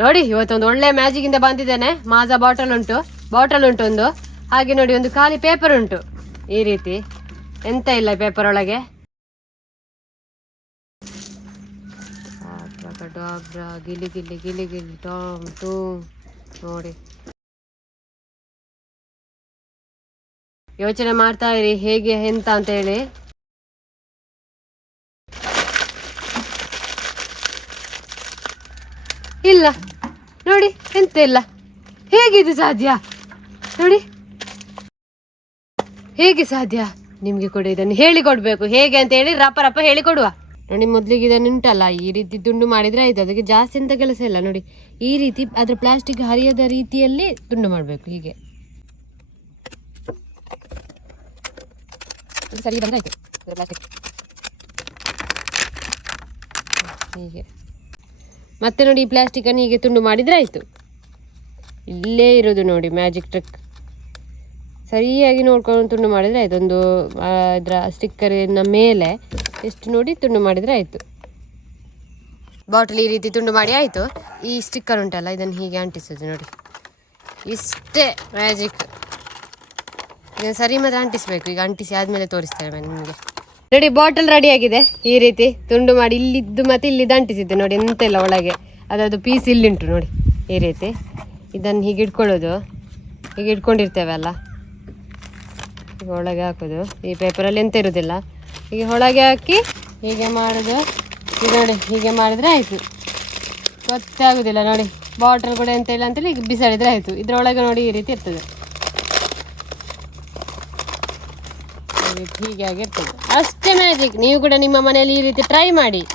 ನೋಡಿ, ಇವತ್ತೊಂದು ಒಳ್ಳೆ ಮ್ಯಾಜಿಕ್ ಇಂದ ಬಂದಿದ್ದೇನೆ. ಮಾಜಾ ಬಾಟಲ್ ಉಂಟು. ಬಾಟಲ್ ಉಂಟು ಒಂದು. ಹಾಗೆ ನೋಡಿ, ಒಂದು ಖಾಲಿ ಪೇಪರ್ ಉಂಟು. ಈ ರೀತಿ. ಎಂತ ಇಲ್ಲ ಪೇಪರ್ ಒಳಗೆ. ಗಿಲಿ ಗಿಲಿ ಗಿಲಿ ಗಿಲಿ, ಟಾಮ್, ಟೂಮ್. ನೋಡಿ. ಯೋಚನೆ ಮಾಡ್ತಾ ಇರಿ, ಹೇಗೆ, ಎಂತ ಅಂತ ಹೇಳಿ. ಇಲ್ಲ. ನೋಡಿ ಎಂತ ಇಲ್ಲ ಹೇಗಿದು ಸಾಧ್ಯ? ನೋಡಿ. ಹೇಗೆ ಸಾಧ್ಯ? ನಿಮ್ಗೆ ಕೂಡ ಇದನ್ನು ಹೇಳಿಕೊಡ್ಬೇಕು ಹೇಗೆ ಅಂತ ಹೇಳಿ ರಪ್ಪ ರಪ್ಪ ಹೇಳಿಕೊಡುವ ನೋಡಿ, ಮೊದ್ಲಿಗೆ ಇದನ್ನು ಉಂಟಲ್ಲ, ಈ ರೀತಿ ದುಂಡು ಮಾಡಿದ್ರೆ ಆಯ್ತು. ಅದಕ್ಕೆ ಜಾಸ್ತಿ ಅಂತ ಕೆಲಸ ಇಲ್ಲ. ನೋಡಿ, ಈ ರೀತಿ ಅದ್ರ ಪ್ಲಾಸ್ಟಿಕ್ ಹರಿಯದ ರೀತಿಯಲ್ಲಿ ದುಂಡು ಮಾಡಬೇಕು ಹೀಗೆ. ಸರಿ ಬಂದ್ರೆ ಹೀಗೆ. ಮತ್ತೆ ನೋಡಿ ಈ ಪ್ಲಾಸ್ಟಿಕ್ ಅನ್ನು ಹೀಗೆ ತುಂಡು ಮಾಡಿದರೆ ಆಯಿತು. ಇಲ್ಲೇ ಇರೋದು ನೋಡಿ ಮ್ಯಾಜಿಕ್ ಟ್ರಿಕ್ ಸರಿಯಾಗಿ ನೋಡ್ಕೊಂಡು ತುಂಡು ಮಾಡಿದರೆ ಆಯ್ತು. ಒಂದು ಇದ್ರ ಸ್ಟಿಕ್ಕರಿನ ಮೇಲೆ ಎಷ್ಟು ನೋಡಿ ತುಂಡು ಮಾಡಿದರೆ ಆಯಿತು. ಬಾಟಲ್ ಈ ರೀತಿ ತುಂಡು ಮಾಡಿ ಆಯಿತು. ಈ ಸ್ಟಿಕ್ಕರ್ ಉಂಟಲ್ಲ, ಇದನ್ನು ಹೀಗೆ ಅಂಟಿಸೋದು ನೋಡಿ. ಇಷ್ಟೇ ಮ್ಯಾಜಿಕ್ ಇದನ್ನು ಸರಿ ಮಾತ್ರ ಅಂಟಿಸಬೇಕು. ಈಗ ಅಂಟಿಸಿ ಆದಮೇಲೆ ತೋರಿಸ್ತೇನೆ ನಾನು ನಿಮಗೆ. ನೋಡಿ ಬಾಟಲ್ ರೆಡಿ ಆಗಿದೆ. ಈ ರೀತಿ ತುಂಡು ಮಾಡಿ ಇಲ್ಲಿದ್ದು ಮತ್ತೆ ಇಲ್ಲಿ ದಂಟಿಸಿದ್ದು ನೋಡಿ ಎಂತ ಇಲ್ಲ ಒಳಗೆ. ಅದರದ್ದು ಪೀಸ್ ಇಲ್ಲಿ ಉಂಟು ನೋಡಿ, ಈ ರೀತಿ. ಇದನ್ನು ಹೀಗೆ ಇಟ್ಕೊಳ್ಳೋದು. ಹೀಗೆ ಇಟ್ಕೊಂಡಿರ್ತೇವೆ ಅಲ್ಲ. ಈಗ ಒಳಗೆ ಹಾಕೋದು. ಈ ಪೇಪರಲ್ಲಿ ಎಂತ ಇರೋದಿಲ್ಲ ಹೀಗೆ ಒಳಗೆ ಹಾಕಿ ಹೀಗೆ ಮಾಡೋದು. ಈಗ ನೋಡಿ, ಹೀಗೆ ಮಾಡಿದ್ರೆ ಆಯಿತು. ಗೊತ್ತಾಗೋದಿಲ್ಲ ನೋಡಿ ಬಾಟಲ್ ಕೂಡ ಎಂತ ಇಲ್ಲ ಅಂತೇಳಿ ಈಗ ಬಿಸಾಡಿದ್ರೆ ಆಯಿತು. ಇದರೊಳಗೆ ನೋಡಿ ಈ ರೀತಿ ಇರ್ತದೆ ಈ ರೀತಿ ಹೀಗೆ ಆಗಿರ್ತದೆ ಅಷ್ಟೇ ಮ್ಯಾಜಿಕ್ ನೀವು ಕೂಡ ನಿಮ್ಮ ಮನೆಯಲ್ಲಿ ಈ ರೀತಿ ಟ್ರೈ ಮಾಡಿ.